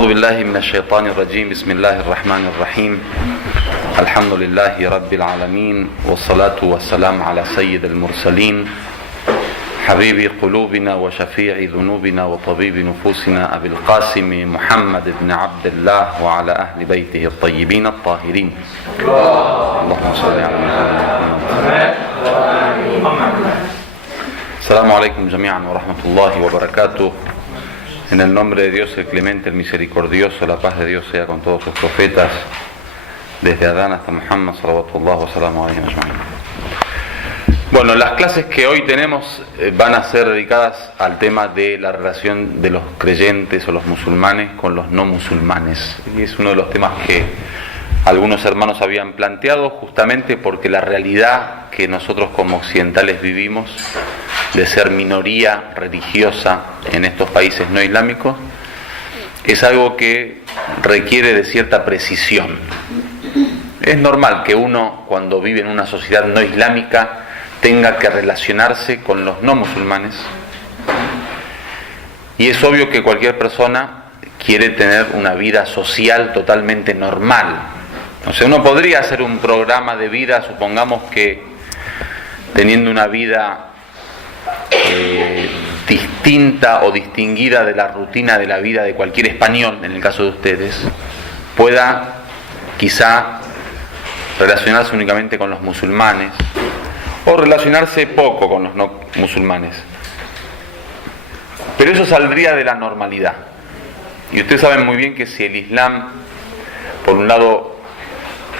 أعوذ بالله من الشيطان الرجيم بسم الله الرحمن الرحيم الحمد لله رب العالمين والصلاة والسلام على سيد المرسلين حبيب قلوبنا وشفيع ذنوبنا وطبيب نفوسنا أبي القاسم محمد بن عبد الله وعلى أهل بيته الطيبين الطاهرين اللهم صل على محمد. السلام عليكم جميعا ورحمة الله وبركاته. En el nombre de Dios, el clemente, el misericordioso, la paz de Dios sea con todos sus profetas, desde Adán hasta Muhammad, salawatullah wa salamu alayhi ajma'in. Bueno, las clases que hoy tenemos van a ser dedicadas al tema de la relación de los creyentes o los musulmanes con los no musulmanes. Y es uno de los temas que algunos hermanos habían planteado, justamente porque la realidad que nosotros como occidentales vivimos de ser minoría religiosa en estos países no islámicos es algo que requiere de cierta precisión. Es normal que uno, cuando vive en una sociedad no islámica, tenga que relacionarse con los no musulmanes, y es obvio que cualquier persona quiere tener una vida social totalmente normal. O sea, uno podría hacer un programa de vida, supongamos que teniendo una vida distinta o distinguida de la rutina de la vida de cualquier español, en el caso de ustedes, pueda quizá relacionarse únicamente con los musulmanes o relacionarse poco con los no musulmanes, pero eso saldría de la normalidad. Y ustedes saben muy bien que si el Islam, por un lado,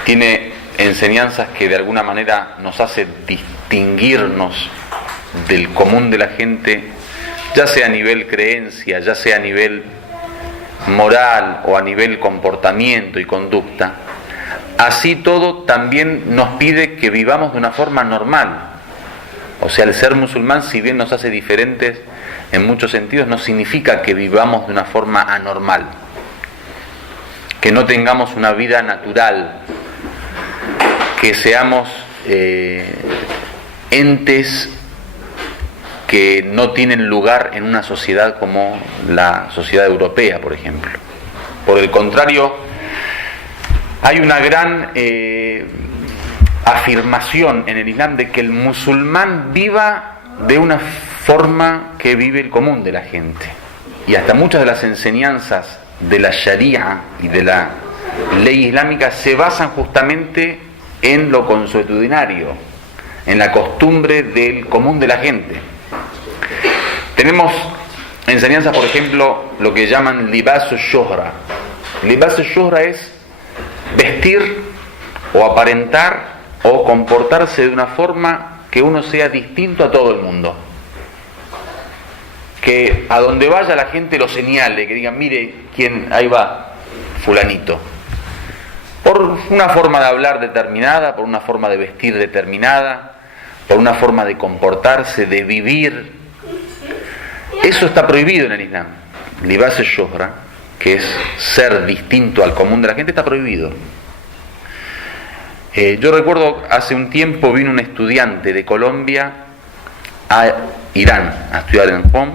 tiene enseñanzas que de alguna manera nos hace distinguirnos del común de la gente, ya sea a nivel creencia, ya sea a nivel moral o a nivel comportamiento y conducta, así todo también nos pide que vivamos de una forma normal. O sea, el ser musulmán, si bien nos hace diferentes en muchos sentidos, no significa que vivamos de una forma anormal, que no tengamos una vida natural, que seamos entes que no tienen lugar en una sociedad como la sociedad europea, por ejemplo. Por el contrario, hay una gran afirmación en el Islam de que el musulmán viva de una forma que vive el común de la gente. Y hasta muchas de las enseñanzas de la Sharia y de la ley islámica se basan justamente en lo consuetudinario, en la costumbre del común de la gente. Tenemos enseñanzas, por ejemplo, lo que llaman libas al-shuhra. Libas al-shuhra es vestir o aparentar o comportarse de una forma que uno sea distinto a todo el mundo, que a donde vaya la gente lo señale, que digan, mire quién, ahí va fulanito, por una forma de hablar determinada, por una forma de vestir determinada, por una forma de comportarse, de vivir. Eso está prohibido en el Islam. Libas al-shuhra, que es ser distinto al común de la gente, está prohibido. Yo recuerdo hace un tiempo vino un estudiante de Colombia a Irán a estudiar en Qom,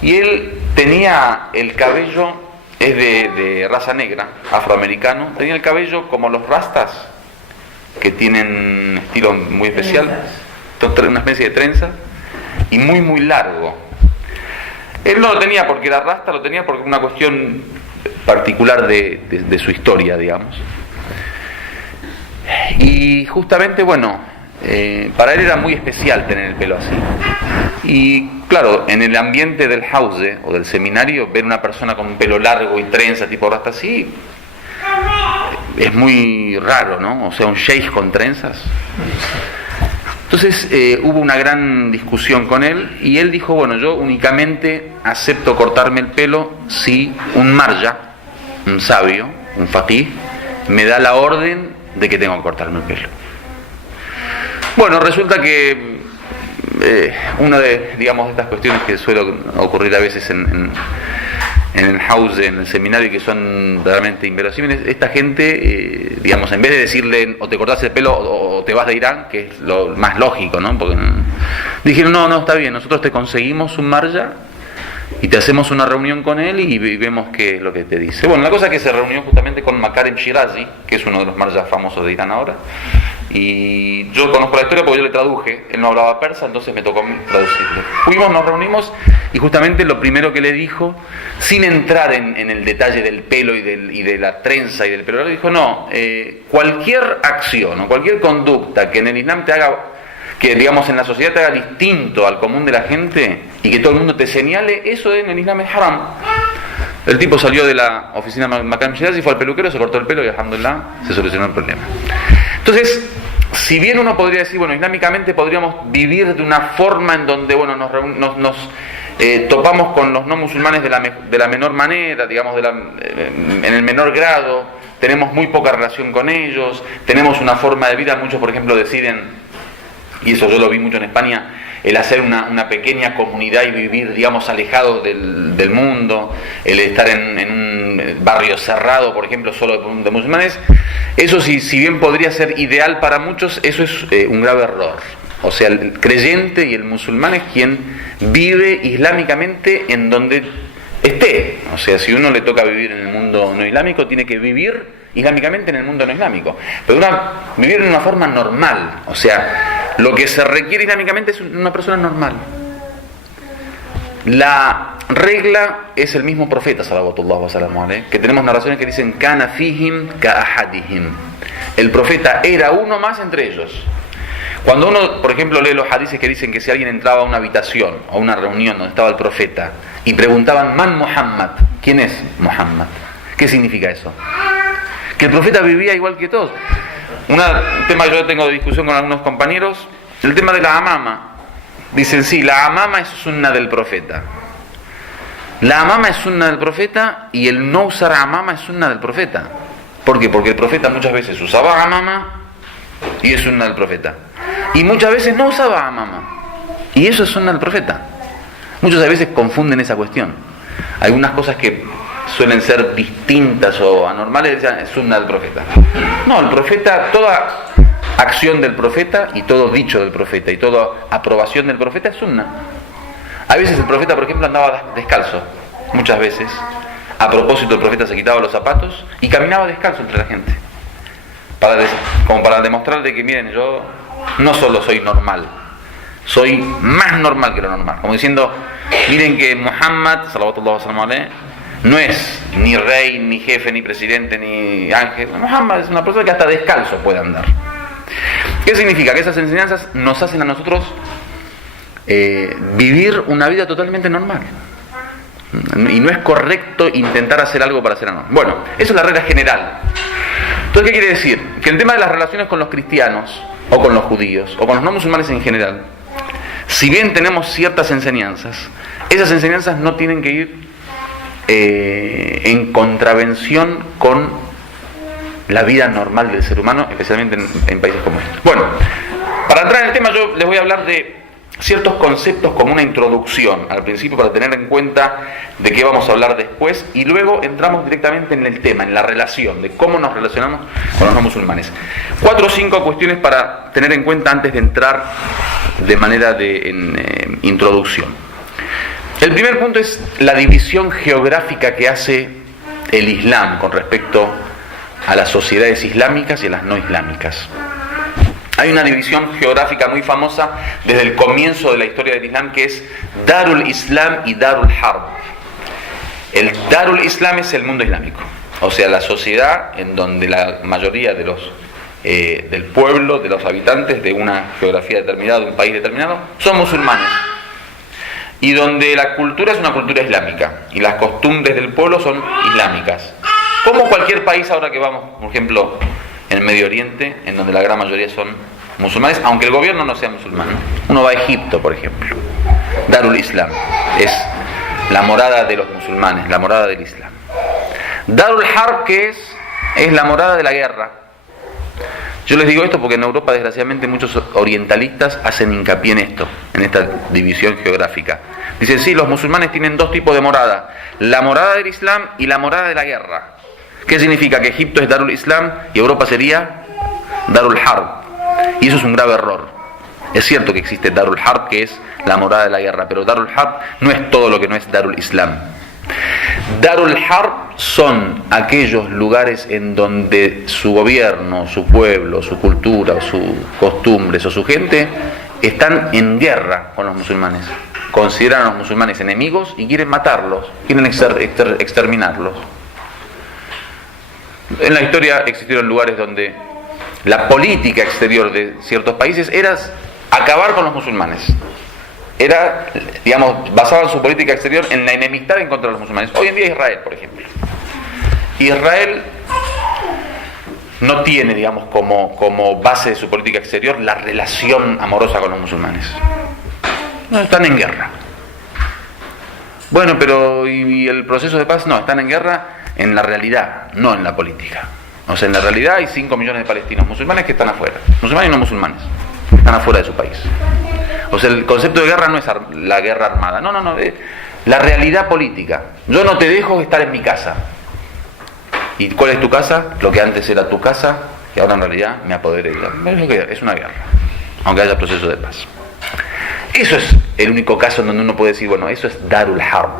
y él tenía el cabello, es de raza negra, afroamericano, tenía el cabello como los rastas, que tienen un estilo muy especial, una especie de trenza, y muy muy largo. Él no lo tenía porque era rasta, lo tenía porque una cuestión particular de su historia, digamos. Y justamente, bueno, para él era muy especial tener el pelo así. Y claro, en el ambiente del house o del seminario, ver una persona con un pelo largo y trenza tipo rasta así es muy raro, ¿no? O sea, un sheikh con trenzas. Entonces hubo una gran discusión con él y él dijo, bueno, yo únicamente acepto cortarme el pelo si un marja, un sabio, un faqih, me da la orden de que tengo que cortarme el pelo. Bueno, resulta que una de, digamos, estas cuestiones que suele ocurrir a veces en el house, en el seminario, que son realmente inverosímiles, esta gente, digamos, en vez de decirle o te cortás el pelo o te vas de Irán, que es lo más lógico, ¿no? Porque dijeron, no, está bien, nosotros te conseguimos un marja y te hacemos una reunión con él y vemos qué es lo que te dice. Bueno, la cosa es que se reunió justamente con Makarem Shirazi, que es uno de los marjas famosos de Irán ahora, y yo conozco la historia porque yo le traduje. Él no hablaba persa, entonces me tocó traducirle. Fuimos, nos reunimos, y justamente lo primero que le dijo, sin entrar en el detalle del pelo y de la trenza y del pelo, le dijo, no, cualquier acción o cualquier conducta que en el Islam te haga, que digamos en la sociedad te haga distinto al común de la gente y que todo el mundo te señale, eso en el Islam es haram. El tipo salió de la oficina de Makarem Shirazi, fue al peluquero, se cortó el pelo y alhamdulillah se solucionó el problema. Entonces, si bien uno podría decir, bueno, islámicamente podríamos vivir de una forma en donde, bueno, nos topamos con los no musulmanes de la menor manera, digamos, en el menor grado, tenemos muy poca relación con ellos, tenemos una forma de vida, muchos por ejemplo deciden, y eso yo lo vi mucho en España, el hacer una pequeña comunidad y vivir, digamos, alejados del mundo, el estar en un barrio cerrado, por ejemplo, solo de musulmanes. Eso si bien podría ser ideal para muchos, eso es un grave error. O sea, el creyente y el musulmán es quien vive islámicamente en donde esté. O sea, si uno le toca vivir en el mundo no islámico, tiene que vivir islámicamente en el mundo no islámico. Pero vivir de una forma normal. O sea, lo que se requiere islámicamente es una persona normal. La regla es el mismo profeta, salawatullah wa salamu alayhi, que tenemos narraciones que dicen kana fihim ka ahadihim. El profeta era uno más entre ellos. Cuando uno, por ejemplo, lee los hadices que dicen que si alguien entraba a una habitación o a una reunión donde estaba el profeta y preguntaban man Muhammad, ¿quién es Muhammad? ¿Qué significa eso? Que el profeta vivía igual que todos. Un tema que yo tengo de discusión con algunos compañeros, el tema de la amama. Dicen, sí, la amama es sunna del profeta. La amama es sunna del profeta y el no usar amama es sunna del profeta. ¿Por qué? Porque el profeta muchas veces usaba amama y es sunna del profeta. Y muchas veces no usaba amama y eso es sunna del profeta. Muchas veces confunden esa cuestión. Algunas cosas que suelen ser distintas o anormales dicen, es sunna del profeta. No, el profeta, toda acción del profeta y todo dicho del profeta y toda aprobación del profeta es sunna. A veces el profeta, por ejemplo, andaba descalzo, muchas veces. A propósito, el profeta se quitaba los zapatos y caminaba descalzo entre la gente, como para demostrar de que, miren, yo no solo soy normal, soy más normal que lo normal, como diciendo, miren que Muhammad, salawatullah wa salamu alayhi, no es ni rey, ni jefe, ni presidente, ni ángel. Muhammad es una persona que hasta descalzo puede andar. ¿Qué significa? Que esas enseñanzas nos hacen a nosotros vivir una vida totalmente normal. Y no es correcto intentar hacer algo para ser anormal. Bueno, eso es la regla general. Entonces, ¿qué quiere decir? Que el tema de las relaciones con los cristianos, o con los judíos, o con los no musulmanes en general, si bien tenemos ciertas enseñanzas, esas enseñanzas no tienen que ir en contravención con la vida normal del ser humano, especialmente en países como estos. Bueno, para entrar en el tema yo les voy a hablar de ciertos conceptos como una introducción al principio para tener en cuenta de qué vamos a hablar después y luego entramos directamente en el tema, en la relación, de cómo nos relacionamos con los no musulmanes. 4 o 5 cuestiones para tener en cuenta antes de entrar de manera de introducción. El primer punto es la división geográfica que hace el Islam con respecto a las sociedades islámicas y a las no islámicas. Hay una división geográfica muy famosa desde el comienzo de la historia del Islam que es Darul Islam y Darul Harb. El Darul Islam es el mundo islámico, o sea, la sociedad en donde la mayoría de del pueblo, de los habitantes de una geografía determinada, de un país determinado, son musulmanes. Y donde la cultura es una cultura islámica y las costumbres del pueblo son islámicas. Como cualquier país ahora que vamos, por ejemplo, en el Medio Oriente, en donde la gran mayoría son musulmanes, aunque el gobierno no sea musulmán. Uno va a Egipto, por ejemplo. Darul Islam es la morada de los musulmanes, la morada del Islam. Darul Harb, que es la morada de la guerra. Yo les digo esto porque en Europa, desgraciadamente, muchos orientalistas hacen hincapié en esto, en esta división geográfica. Dicen, sí, los musulmanes tienen 2 tipos de morada: la morada del Islam y la morada de la guerra. ¿Qué significa? Que Egipto es Darul Islam y Europa sería Darul Harb. Y eso es un grave error. Es cierto que existe Darul Harb, que es la morada de la guerra, pero Darul Harb no es todo lo que no es Darul Islam. Darul Harb son aquellos lugares en donde su gobierno, su pueblo, su cultura, sus costumbres o su gente están en guerra con los musulmanes. Consideran a los musulmanes enemigos y quieren matarlos, quieren exterminarlos. En la historia existieron lugares donde la política exterior de ciertos países era acabar con los musulmanes. Era, digamos, basaban su política exterior en la enemistad en contra de los musulmanes. Hoy en día Israel, por ejemplo. Israel no tiene, digamos, como base de su política exterior la relación amorosa con los musulmanes. No, están en guerra. Bueno, pero ¿y el proceso de paz? No, están en guerra en la realidad, no en la política. O sea, en la realidad hay 5 millones de palestinos musulmanes que están afuera. Musulmanes y no musulmanes. Están afuera de su país. O sea, el concepto de guerra no es la guerra armada. No. La realidad política. Yo no te dejo estar en mi casa. ¿Y cuál es tu casa? Lo que antes era tu casa, que ahora en realidad me apoderé. Es una guerra, aunque haya proceso de paz. Eso es el único caso en donde uno puede decir, bueno, eso es Darul Harb.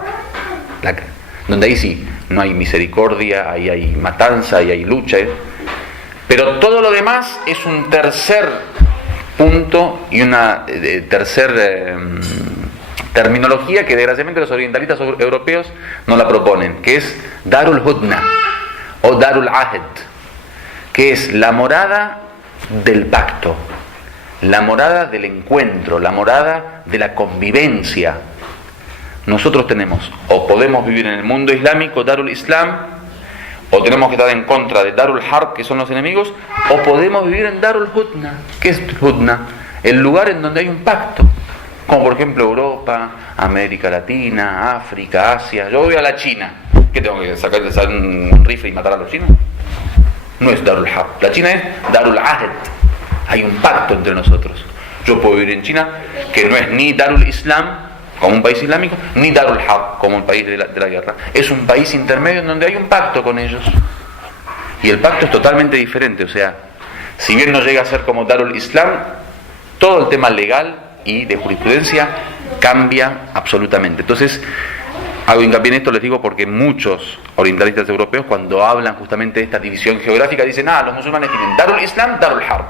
Donde ahí sí, no hay misericordia, ahí hay matanza, ahí hay lucha. Pero todo lo demás es un tercer punto y una tercer terminología que desgraciadamente los orientalistas europeos no la proponen, que es Darul Hudna o Darul Ahd, que es la morada del pacto, la morada del encuentro, la morada de la convivencia. Nosotros tenemos, o podemos vivir en el mundo islámico, Darul Islam, o tenemos que estar en contra de Darul Harb, que son los enemigos, o podemos vivir en Darul Hudna. ¿Qué es Hudna? El lugar en donde hay un pacto, como por ejemplo Europa, América Latina, África, Asia. Yo voy a la China, ¿qué tengo que sacar un rifle y matar a los chinos? No es Darul Harb. La China es Darul Ahd. Hay un pacto entre nosotros. Yo puedo vivir en China, que no es ni Darul Islam, como un país islámico, ni Darul Harb, como el país de la guerra. Es un país intermedio en donde hay un pacto con ellos. Y el pacto es totalmente diferente. O sea, si bien no llega a ser como Darul Islam, todo el tema legal y de jurisprudencia cambia absolutamente. Entonces, hago hincapié en esto, les digo, porque muchos orientalistas europeos, cuando hablan justamente de esta división geográfica, dicen, los musulmanes tienen Darul Islam, Darul Harb.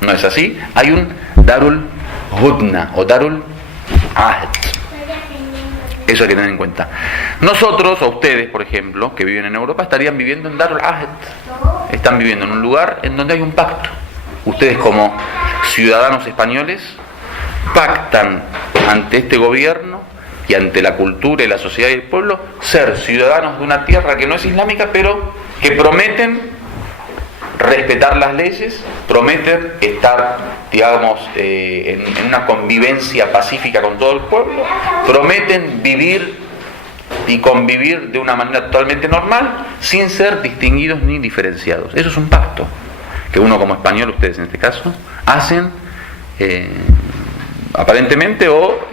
No es así. Hay un Darul Hudna o Darul Ahd. Eso hay que tener en cuenta. Nosotros, o ustedes, por ejemplo, que viven en Europa, estarían viviendo en Darul Ahd. Están viviendo en un lugar en donde hay un pacto. Ustedes, como ciudadanos españoles, pactan ante este gobierno y ante la cultura y la sociedad y el pueblo ser ciudadanos de una tierra que no es islámica, pero que prometen respetar las leyes, prometen estar, digamos, en una convivencia pacífica con todo el pueblo, prometen vivir y convivir de una manera totalmente normal, sin ser distinguidos ni diferenciados. Eso es un pacto que uno como español, ustedes en este caso, hacen aparentemente o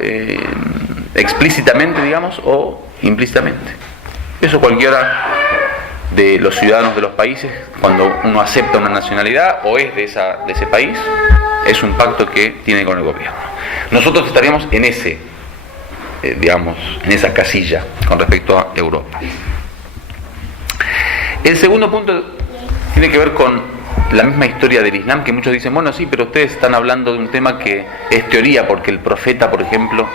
explícitamente, digamos, o implícitamente. Eso cualquiera de los ciudadanos de los países, cuando uno acepta una nacionalidad o es de ese país, es un pacto que tiene con el gobierno. Nosotros estaríamos en ese, digamos, en esa casilla con respecto a Europa. El segundo punto tiene que ver con la misma historia del Islam, que muchos dicen, bueno, sí, pero ustedes están hablando de un tema que es teoría, porque el profeta, por ejemplo,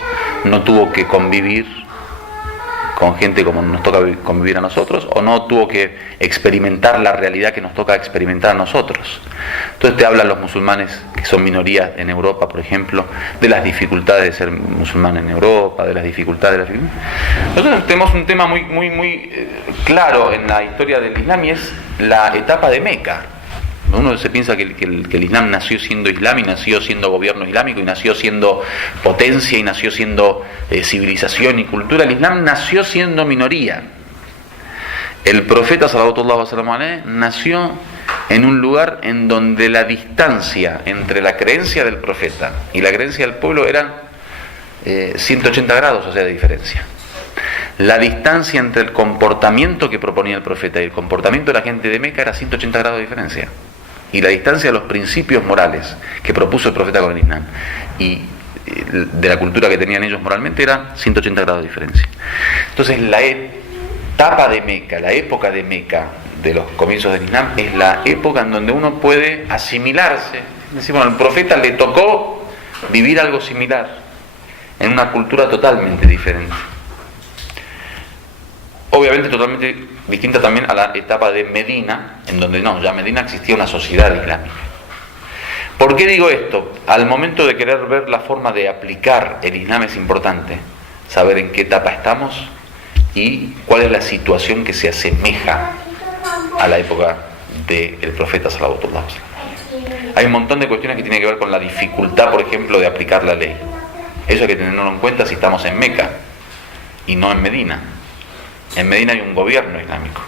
no tuvo que convivir con gente como nos toca convivir a nosotros, o no tuvo que experimentar la realidad que nos toca experimentar a nosotros. Entonces te hablan los musulmanes que son minorías en Europa, por ejemplo, de las dificultades de ser musulmán en Europa, de las dificultades de Nosotros tenemos un tema muy claro en la historia del Islam, y es la etapa de Meca. Uno se piensa que el Islam nació siendo Islam, y nació siendo gobierno islámico, y nació siendo potencia, y nació siendo civilización y cultura. El Islam nació siendo minoría. El profeta sallallahu alaihi wasallam nació en un lugar en donde la distancia entre la creencia del profeta y la creencia del pueblo eran 180 grados, o sea, de diferencia. La distancia entre el comportamiento que proponía el profeta y el comportamiento de la gente de Meca era 180 grados de diferencia. y la distancia de los principios morales que propuso el profeta con el Islam y de la cultura que tenían ellos moralmente era 180 grados de diferencia. Entonces la etapa de Meca, la época de Meca de los comienzos del Islam es la época en donde uno puede asimilarse. Es decir, bueno, al profeta le tocó vivir algo similar en una cultura totalmente diferente. Obviamente totalmente distinta también a la etapa de Medina, en donde no, ya en Medina existía una sociedad islámica. ¿Por qué digo esto? Al momento de querer ver la forma de aplicar el Islam es importante saber en qué etapa estamos y cuál es la situación que se asemeja a la época del profeta sallallahu alaihi wasallam. Hay un montón de cuestiones que tienen que ver con la dificultad, por ejemplo, de aplicar la ley. Eso hay que tenerlo en cuenta si estamos en Meca y no en Medina. En Medina hay un gobierno islámico.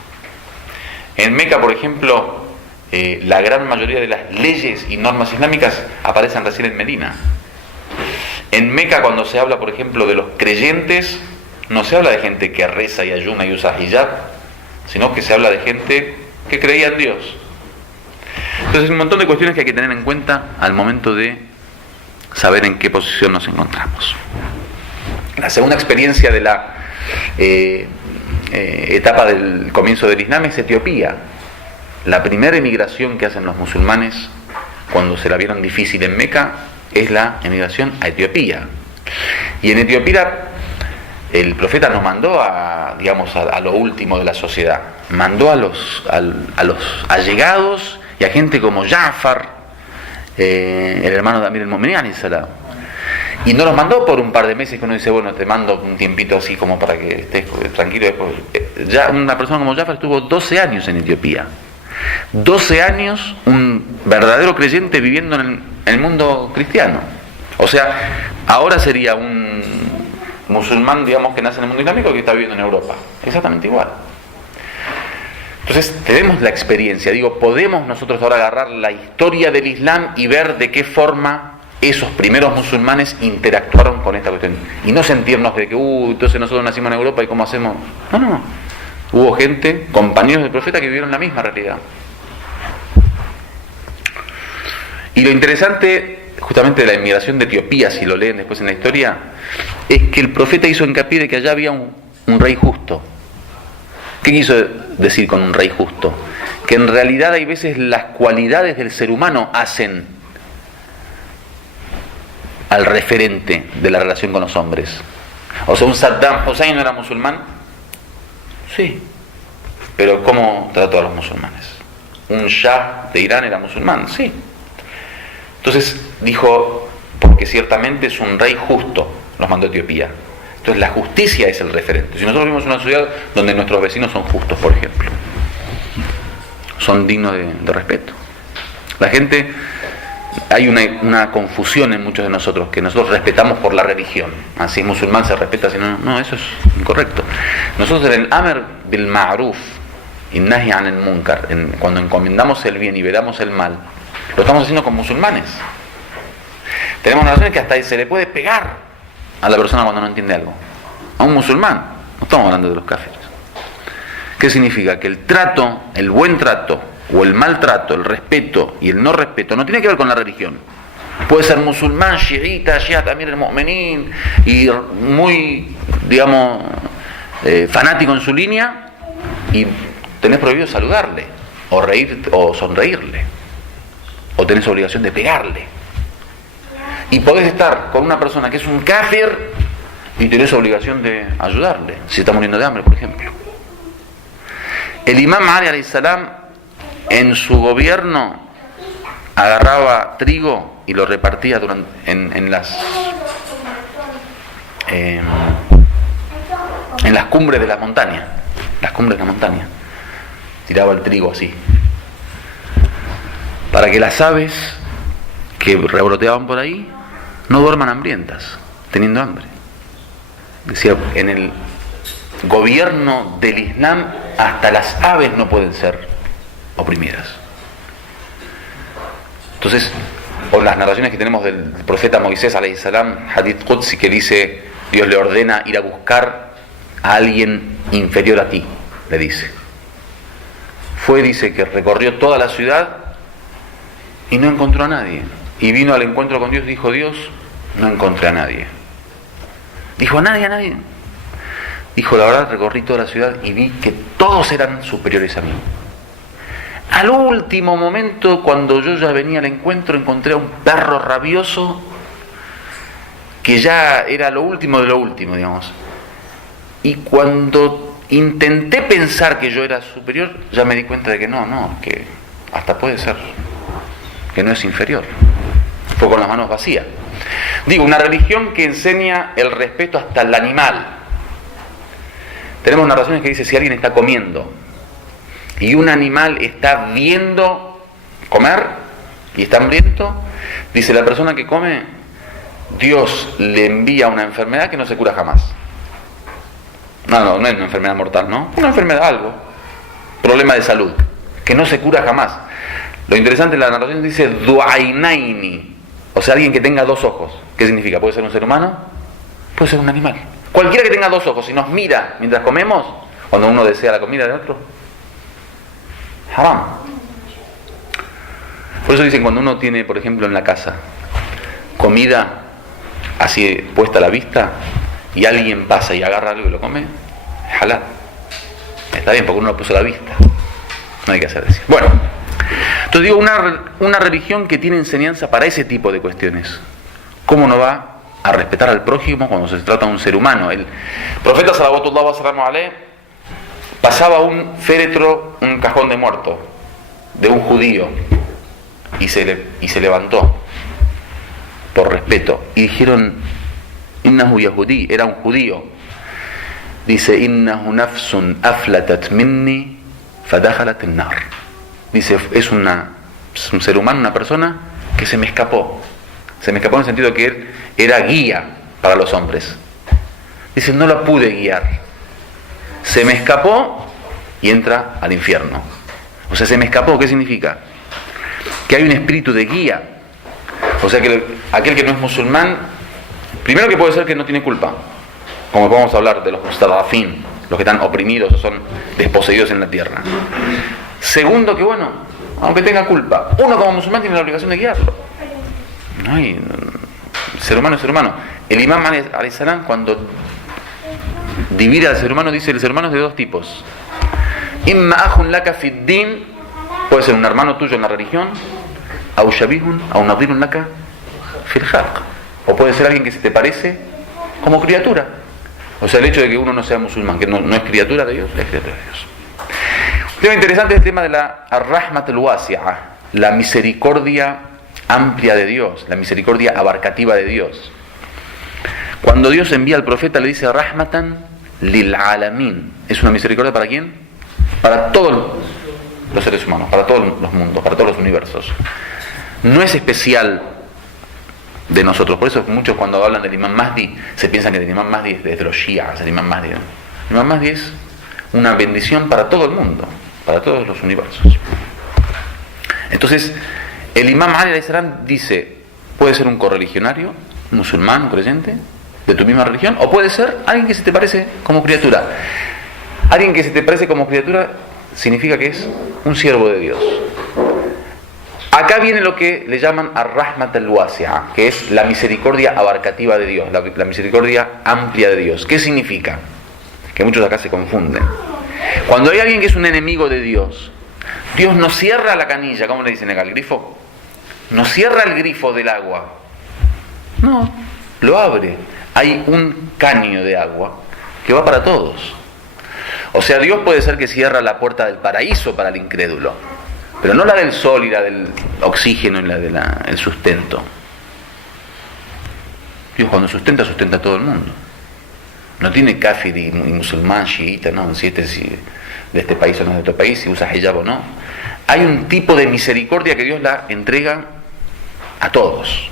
En Meca, por ejemplo, la gran mayoría de las leyes y normas islámicas aparecen recién en Medina. En Meca, cuando se habla, por ejemplo, de los creyentes, no se habla de gente que reza y ayuna y usa hijab, sino que se habla de gente que creía en Dios. Entonces hay un montón de cuestiones que hay que tener en cuenta al momento de saber en qué posición nos encontramos. La segunda experiencia de la etapa del comienzo del Islam es Etiopía. La primera emigración que hacen los musulmanes cuando se la vieron difícil en Meca es la emigración a Etiopía. Y en Etiopía el profeta no mandó a lo último de la sociedad, mandó a los allegados y a gente como Ja'far, el hermano de Amir al-Mu'minin alayhi salam. Y no los mandó por un par de meses que uno dice, bueno, te mando un tiempito así como para que estés tranquilo después. Ya una persona como Ja'far estuvo 12 años en Etiopía. 12 años un verdadero creyente viviendo en el mundo cristiano. O sea, ahora sería un musulmán, digamos, que nace en el mundo islámico que está viviendo en Europa. Exactamente igual. Entonces, tenemos la experiencia. Digo, podemos nosotros ahora agarrar la historia del Islam y ver de qué forma esos primeros musulmanes interactuaron con esta cuestión. Y no sentirnos de que, entonces nosotros nacimos en Europa y ¿cómo hacemos? No. Hubo gente, compañeros del profeta, que vivieron la misma realidad. Y lo interesante, justamente de la inmigración de Etiopía, si lo leen después en la historia, es que el profeta hizo hincapié de que allá había un rey justo. ¿Qué quiso decir con un rey justo? Que en realidad hay veces las cualidades del ser humano hacen al referente de la relación con los hombres. O sea, un Saddam Hussein no era musulmán. Sí, pero ¿cómo trató a los musulmanes? ¿Un Shah de Irán era musulmán? Sí. Entonces dijo, porque ciertamente es un rey justo, los mandó a Etiopía. Entonces la justicia es el referente. Si nosotros vivimos en una ciudad donde nuestros vecinos son justos, por ejemplo, son dignos de respeto. La gente, hay una confusión en muchos de nosotros, que nosotros respetamos por la religión. Así es musulmán, se respeta, si no, eso es incorrecto. Nosotros en el Amr bil Ma'ruf y Nahy anil Munkar, cuando encomendamos el bien y vedamos el mal, lo estamos haciendo con musulmanes. Tenemos naciones que hasta se le puede pegar a la persona cuando no entiende algo. A un musulmán, no estamos hablando de los káfirs. ¿Qué significa? Que el trato, el buen trato, o el maltrato, el respeto y el no respeto, no tiene que ver con la religión. Puede ser musulmán, shiita, Amir al-Mu'minin, y muy, fanático en su línea, y tenés prohibido saludarle, o reír, o sonreírle, o tenés obligación de pegarle. Y podés estar con una persona que es un káfir y tenés obligación de ayudarle, si está muriendo de hambre, por ejemplo. El imam Ali alayhi salam, en su gobierno, agarraba trigo y lo repartía en las cumbres de la montaña. Las cumbres de la montaña. Tiraba el trigo así. Para que las aves que revoloteaban por ahí no duerman hambrientas, teniendo hambre. Decía, en el gobierno del Islam hasta las aves no pueden ser oprimidas. Entonces, o las narraciones que tenemos del profeta Moisés alayhi salam, Hadith Qudsi, que dice, Dios le ordena ir a buscar a alguien inferior a ti, le dice. Dice que recorrió toda la ciudad y no encontró a nadie. Y vino al encuentro con Dios y dijo: Dios, no encontré a nadie. Dijo: a nadie. Dijo: la verdad, recorrí toda la ciudad y vi que todos eran superiores a mí. Al último momento, cuando yo ya venía al encuentro, encontré a un perro rabioso que ya era lo último de lo último, digamos. Y cuando intenté pensar que yo era superior, ya me di cuenta de que no, que hasta puede ser que no es inferior. Fue con las manos vacías. Digo, una religión que enseña el respeto hasta el animal. Tenemos narraciones que dice: si alguien está comiendo y un animal está viendo comer y está hambriento, dice la persona que come, Dios le envía una enfermedad que no se cura jamás. No es una enfermedad mortal, ¿no? Una enfermedad, algo, problema de salud, que no se cura jamás. Lo interesante de la narración dice duainaini, o sea, alguien que tenga dos ojos. ¿Qué significa? ¿Puede ser un ser humano? Puede ser un animal. Cualquiera que tenga dos ojos y nos mira mientras comemos, cuando uno desea la comida de otro, haram. Por eso dicen, cuando uno tiene, por ejemplo, en la casa comida así puesta a la vista y alguien pasa y agarra algo y lo come, halal. Está bien, porque uno lo puso a la vista. No hay que hacer eso. Bueno, entonces digo, una religión que tiene enseñanza para ese tipo de cuestiones. ¿Cómo no va a respetar al prójimo cuando se trata de un ser humano? El profeta sallallahu alaihi wasallam pasaba un féretro, un cajón de muerto de un judío y se levantó por respeto y dijeron: innahu yahudí, era un judío. Dice: innahu nafsun aflatat minni fadakhalat an-nar. Dice: es un ser humano, una persona que se me escapó en el sentido que él era guía para los hombres. Dice: no la pude guiar, se me escapó y entra al infierno. O sea, se me escapó, ¿qué significa? Que hay un espíritu de guía. O sea, que aquel que no es musulmán, primero que puede ser que no tiene culpa, como podemos hablar de los mustadafín, los que están oprimidos o son desposeídos en la tierra. Segundo, que bueno, aunque tenga culpa, uno como musulmán tiene la obligación de guiarlo. No hay, ser humano es ser humano. El imam alayhi salam, cuando divide al ser humano, dice: el ser humano es de dos tipos. Imma ahun laka fid din, puede ser un hermano tuyo en la religión, au shabihun au nadirun laka fil khalq, o puede ser alguien que se te parece como criatura. O sea, el hecho de que uno no sea musulmán, que no es criatura de Dios, es criatura de Dios. Un tema interesante es el tema de la ar-rahmat al-wasi'a, la misericordia amplia de Dios, la misericordia abarcativa de Dios. Cuando Dios envía al profeta, le dice: rahmatan lil alamin. ¿Es una misericordia para quién? Para todos los seres humanos, para todos los mundos, para todos los universos. No es especial de nosotros. Por eso muchos, cuando hablan del Imam Mahdi, se piensan que el Imam Mahdi es de los Shias. El Imam Mahdi es una bendición para todo el mundo, para todos los universos. Entonces, el Imam Ali alayhi salam dice: puede ser un correligionario, un musulmán, un creyente de tu misma religión, o puede ser alguien que se te parece como criatura. Alguien que se te parece como criatura significa que es un siervo de Dios. Acá viene lo que le llaman ar-rahmat al-wasi'a, que es la misericordia abarcativa de Dios, la misericordia amplia de Dios. ¿Qué significa? Que muchos acá se confunden. Cuando hay alguien que es un enemigo de Dios, Dios no cierra la canilla, ¿cómo le dicen acá? ¿El grifo? No cierra el grifo del agua. No, lo abre. Hay un caño de agua que va para todos. O sea, Dios puede ser que cierra la puerta del paraíso para el incrédulo, pero no la del sol y la del oxígeno y la del sustento. Dios cuando sustenta a todo el mundo. No tiene kafir y musulmán, chiita, no, si este es de este país o no es de otro país, si usa hijab o no. Hay un tipo de misericordia que Dios la entrega a todos.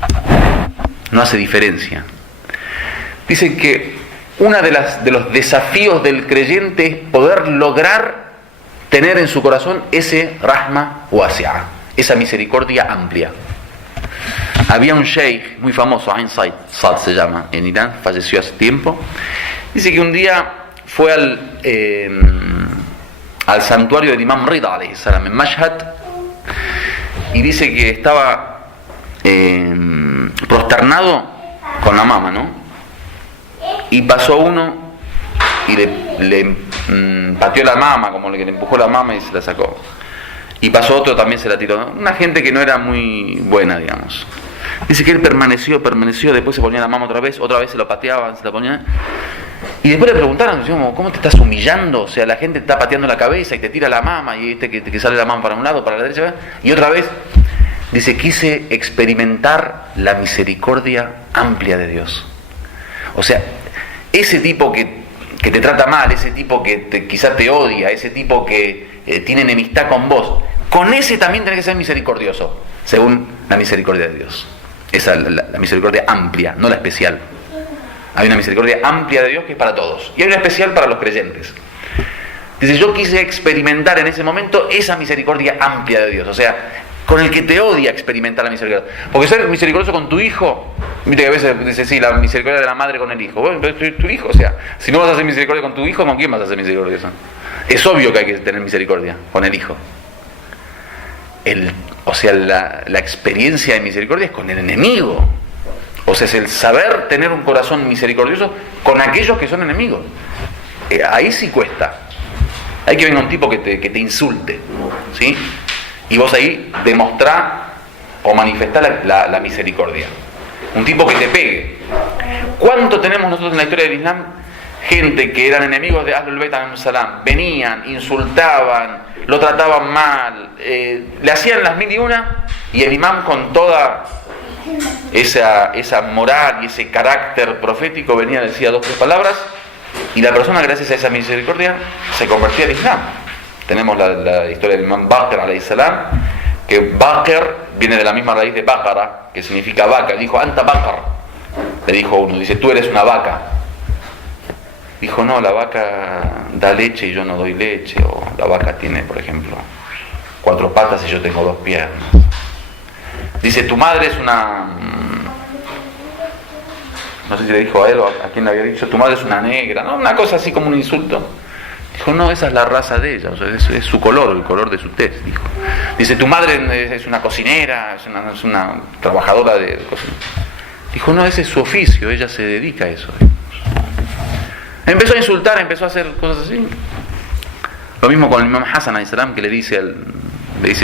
No hace diferencia. Dicen que uno de los desafíos del creyente es poder lograr tener en su corazón ese rahma wasi'a, esa misericordia amplia. Había un sheikh muy famoso, Ain Said se llama, en Irán, falleció hace tiempo. Dice que un día fue al santuario del Imam Rida alayhi salam en Mashhad y dice que estaba prosternado con la mama, ¿no? Y pasó uno y le pateó la mama, como que le empujó la mama y se la sacó. Y pasó otro, también se la tiró, ¿no? Una gente que no era muy buena, digamos. Dice que él permaneció, después se ponía la mama otra vez se lo pateaban, se la ponían. Y después le preguntaron, ¿cómo te estás humillando? O sea, la gente te está pateando la cabeza y te tira la mama, y que sale la mama para un lado, para la derecha, y otra vez, dice, quise experimentar la misericordia amplia de Dios. O sea, ese tipo que te trata mal, ese tipo que quizás te odia, ese tipo que tiene enemistad con vos, con ese también tenés que ser misericordioso, según la misericordia de Dios. Esa es la misericordia amplia, no la especial. Hay una misericordia amplia de Dios que es para todos, y hay una especial para los creyentes. Dice, yo quise experimentar en ese momento esa misericordia amplia de Dios, o sea, con el que te odia experimentar la misericordia. Porque ser misericordioso con tu hijo, viste que a veces dice, sí, la misericordia de la madre con el hijo. Bueno, pero es tu hijo, o sea, si no vas a hacer misericordia con tu hijo, ¿con quién vas a hacer misericordia? Es obvio que hay que tener misericordia con el hijo. O sea, la experiencia de misericordia es con el enemigo. O sea, es el saber tener un corazón misericordioso con aquellos que son enemigos. Ahí sí cuesta. Hay que venga un tipo que te insulte, ¿sí? Y vos ahí demostrá o manifestá la misericordia. Un tipo que te pegue. ¿Cuánto tenemos nosotros en la historia del Islam? Gente que eran enemigos de Ahlul Bayt alayhim salam, venían, insultaban, lo trataban mal, le hacían las mil y una, y el imam con toda esa moral y ese carácter profético venía, decía 2 o 3 palabras, y la persona, gracias a esa misericordia, se convertía al Islam. Tenemos la historia del imam Baqir alayhi salam, que Baqir viene de la misma raíz de Baqara, que significa vaca. Dijo, Anta Baqar, le dijo uno, dice, tú eres una vaca. Dijo, no, la vaca da leche y yo no doy leche, o la vaca tiene, por ejemplo, 4 patas y yo tengo 2 piernas. Dice, tu madre es una... No sé si le dijo a él o a quién le había dicho, tu madre es una negra, ¿no? Una cosa así como un insulto. Dijo, no, esa es la raza de ella, o sea, es su color, el color de su tez, dijo. Dice, tu madre es una cocinera, es una trabajadora de cocina. Dijo, no, ese es su oficio, ella se dedica a eso. Empezó a insultar, empezó a hacer cosas así. Lo mismo con el imam Hassan alayhi salam, que le dice,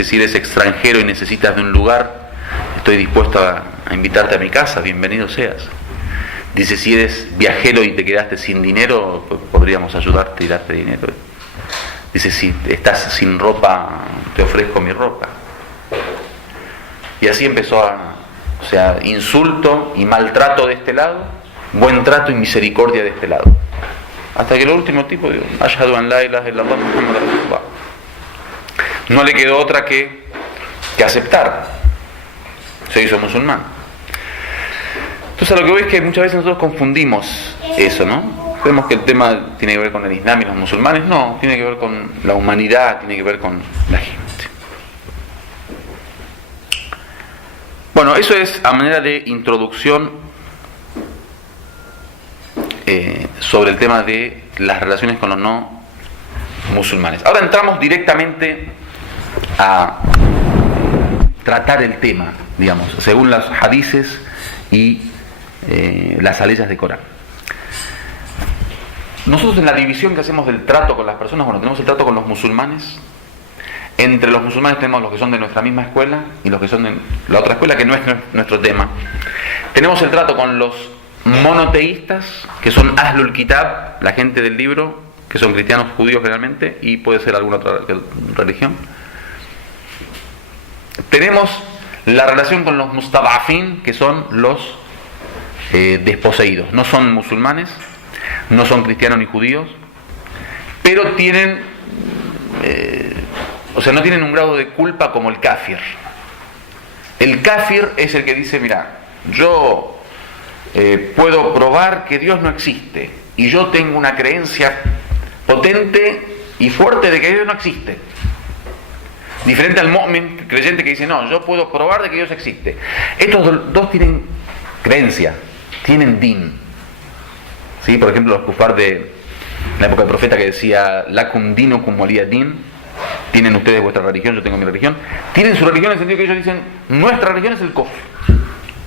si eres extranjero y necesitas de un lugar, estoy dispuesto a invitarte a mi casa, bienvenido seas. Dice, si eres viajero y te quedaste sin dinero, podríamos ayudarte y darte dinero. Dice, si estás sin ropa, te ofrezco mi ropa. Y así empezó o sea, insulto y maltrato de este lado, buen trato y misericordia de este lado. Hasta que el último tipo dijo, Ashhadu an la ilaha illallah Muhammad Rasulullah. No le quedó otra que aceptar. Se hizo musulmán. Entonces, a lo que voy es que muchas veces nosotros confundimos eso, ¿no? Creemos que el tema tiene que ver con el Islam y los musulmanes. No, tiene que ver con la humanidad, tiene que ver con la gente. Bueno, eso es a manera de introducción sobre el tema de las relaciones con los no musulmanes. Ahora entramos directamente a tratar el tema, digamos, según los hadices y las aleyas de Corán. Nosotros en la división que hacemos del trato con las personas, bueno, tenemos el trato con los musulmanes. Entre los musulmanes tenemos los que son de nuestra misma escuela y los que son de la otra escuela, que no es nuestro tema. Tenemos el trato con los monoteístas, que son Ahlul Kitab, la gente del libro, que son cristianos, judíos generalmente, y puede ser alguna otra religión. Tenemos la relación con los mustadafin, que son los desposeídos. No son musulmanes, no son cristianos ni judíos, pero tienen, o sea, no tienen un grado de culpa como el kafir. El kafir es el que dice, mira, yo puedo probar que Dios no existe, y yo tengo una creencia potente y fuerte de que Dios no existe. Diferente al mu'min, creyente, que dice, no, yo puedo probar de que Dios existe. Estos dos tienen creencia, tienen din. ¿Sí? Por ejemplo, los kufar de la época del profeta, que decía, lakum dinukum waliya din, tienen ustedes vuestra religión, yo tengo mi religión. Tienen su religión en el sentido que ellos dicen, nuestra religión es el kufr,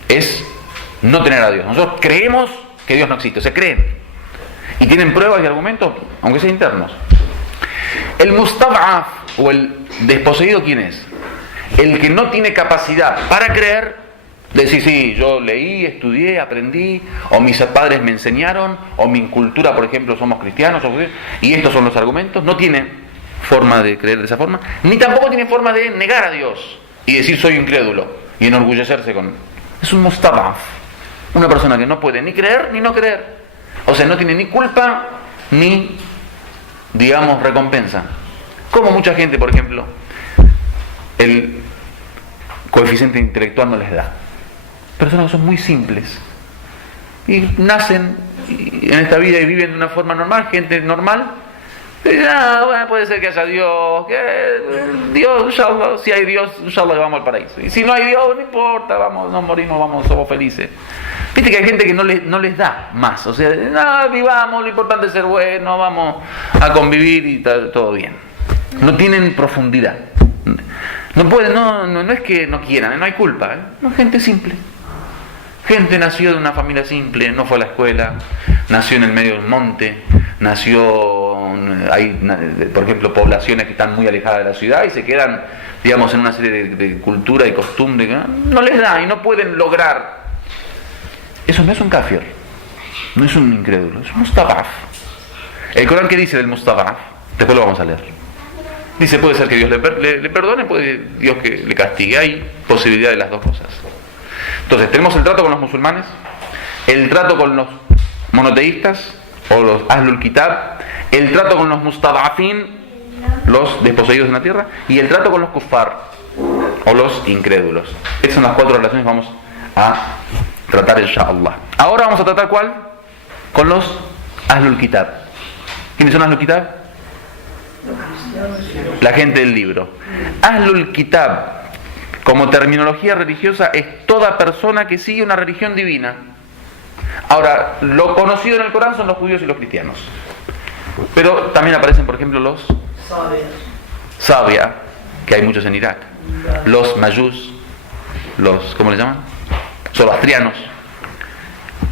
es no tener a Dios. Nosotros creemos que Dios no existe, o sea, creen. Y tienen pruebas y argumentos, aunque sean internos. El mustad'af, o el desposeído, ¿quién es? El que no tiene capacidad para creer, de decir, sí, yo leí, estudié, aprendí, o mis padres me enseñaron, o mi cultura, por ejemplo, somos cristianos, y estos son los argumentos. No tiene forma de creer de esa forma, ni tampoco tiene forma de negar a Dios y decir soy incrédulo y enorgullecerse con... Es un mustad'af, una persona que no puede ni creer ni no creer, o sea, no tiene ni culpa ni, digamos, recompensa. Como mucha gente, por ejemplo, el coeficiente intelectual no les da. Personas que son muy simples y nacen en esta vida y viven de una forma normal, gente normal. Y, bueno, puede ser que haya Dios, Dios, inshallah, si hay Dios, inshallah vamos al paraíso. Y si no hay Dios, no importa, vamos, nos morimos, vamos, somos felices. Viste que hay gente que no les da más, o sea, no, vivamos, lo importante es ser bueno, vamos a convivir y todo bien. No tienen profundidad. No pueden, no es que no quieran, no hay culpa, no, gente simple. Gente nació de una familia simple, no fue a la escuela, nació en el medio del monte, hay, por ejemplo, poblaciones que están muy alejadas de la ciudad y se quedan, digamos, en una serie de cultura y costumbre que no les da y no pueden lograr. Eso no es un kafir, no es un incrédulo, es un mustad'af. El Corán, ¿qué dice del mustad'af? Después lo vamos a leer. Dice, puede ser que Dios le perdone, puede Dios que le castigue. Hay posibilidad de las dos cosas. Entonces, tenemos el trato con los musulmanes, el trato con los monoteístas o los ahlul kitab, el trato con los mustad'afin, los desposeídos en la tierra, y el trato con los kuffar o los incrédulos. Estas son las 4 relaciones que vamos a tratar, inshallah. Ahora vamos a tratar ¿cuál? Con los ahlul kitab. ¿Quiénes son ahlul kitab? La gente del libro. Ahlul kitab, como terminología religiosa, es toda persona que sigue una religión divina. Ahora, lo conocido en el Corán son los judíos y los cristianos, pero también aparecen, por ejemplo, los Sabia, que hay muchos en Irak, los Mayús, los, ¿cómo le llaman? Zoroastrianos.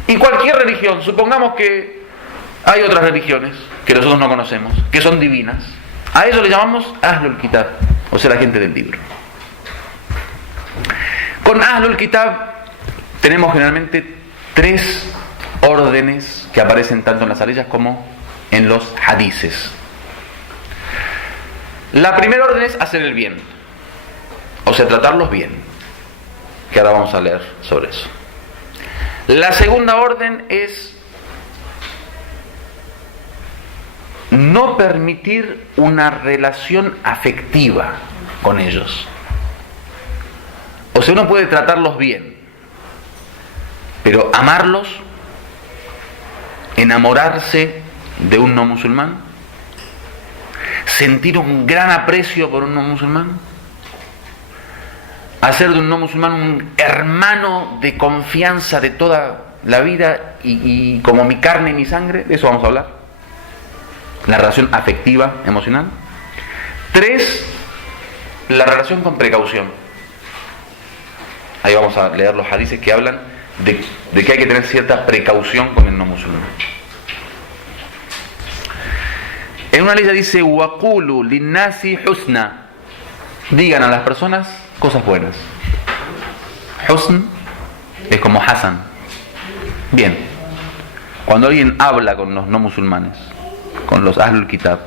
Y cualquier religión, supongamos que hay otras religiones que nosotros no conocemos, que son divinas, a eso le llamamos Ahlul Kitab, o sea, la gente del libro. Con Ahlul Kitab tenemos generalmente 3 órdenes que aparecen tanto en las aleyas como en los hadices. La primera orden es hacer el bien, o sea, tratarlos bien, que ahora vamos a leer sobre eso. La segunda orden es no permitir una relación afectiva con ellos. O sea, uno puede tratarlos bien, pero amarlos, enamorarse de un no musulmán, sentir un gran aprecio por un no musulmán, hacer de un no musulmán un hermano de confianza de toda la vida y como mi carne y mi sangre, de eso vamos a hablar. La relación afectiva, emocional. 3, la relación con precaución. Ahí vamos a leer los hadices que hablan de que hay que tener cierta precaución con el no musulmán. En una ley dice waqulu linnasi husna, digan a las personas cosas buenas. Husn es como Hasan, bien. Cuando alguien habla con los no musulmanes, con los ahlul kitab,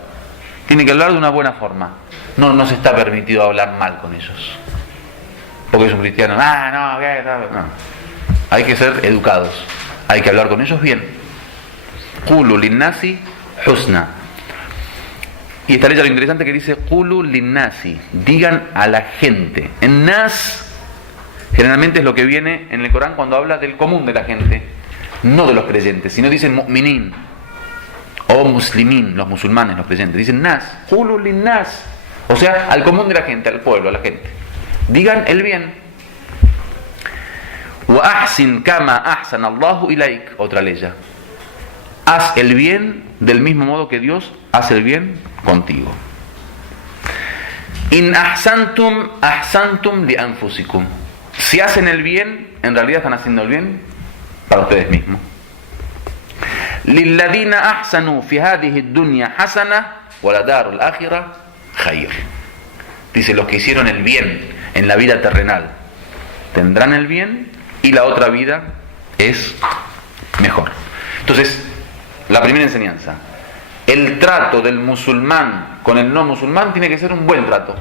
tiene que hablar de una buena forma. No se está permitido hablar mal con ellos porque es un cristiano. No. Hay que ser educados, hay que hablar con ellos bien. Qulu linnasi husna. Y esta ley lo interesante que dice Qulu linnasi, digan a la gente. En nas generalmente es lo que viene en el Corán cuando habla del común de la gente, no de los creyentes, sino dicen mu'minin o muslimin, los musulmanes, los creyentes. Dicen nas, Qulu linnas, o sea, al común de la gente, al pueblo, a la gente. Digan el bien. Wa ahsin kama ahsana Allahu ilaik, otra ley. Haz el bien del mismo modo que Dios hace el bien contigo. In ahsantum, ahsantum li anfusikum. Si hacen el bien, en realidad están haciendo el bien para ustedes mismos. Lilladina ahsanu fi hadhihi ad-dunya hasana wa la darul akhirah khair. Dice, los que hicieron el bien en la vida terrenal tendrán el bien y la otra vida es mejor. Entonces, la primera enseñanza: el trato del musulmán con el no musulmán tiene que ser un buen trato.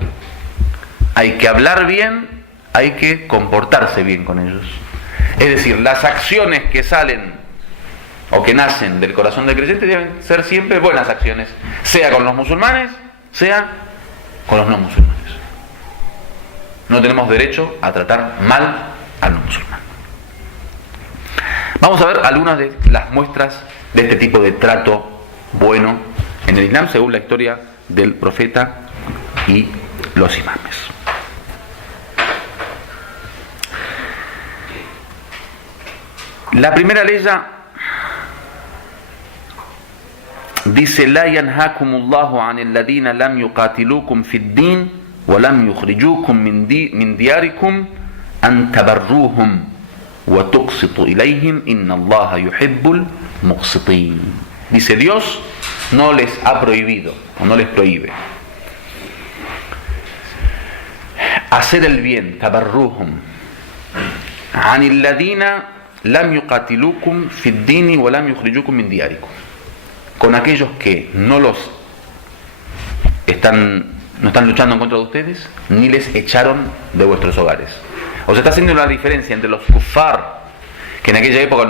Hay que hablar bien, hay que comportarse bien con ellos. Es decir, las acciones que salen o que nacen del corazón del creyente deben ser siempre buenas acciones, sea con los musulmanes, sea con los no musulmanes. No tenemos derecho a tratar mal al no musulmán. Vamos a ver algunas de las muestras de este tipo de trato bueno en el Islam según la historia del profeta y los imames. La primera ley dice: La yanhakumullahu anil ladina lam yuqatilukum fid din wa lam yukhrijukum min diyarikum an tabarruhum wa tuqsitu ilayhim inna Allaha yuhibbul muqsitin. Dice, Dios no les ha prohibido o no les prohíbe hacer el bien, tabarruhum anil ladina lam yuqatilukum fid dini wa lam yukhrijukum min diyarikum, con aquellos que no están luchando en contra de ustedes ni les echaron de vuestros hogares. O sea, está haciendo una diferencia entre los kufar, que en aquella época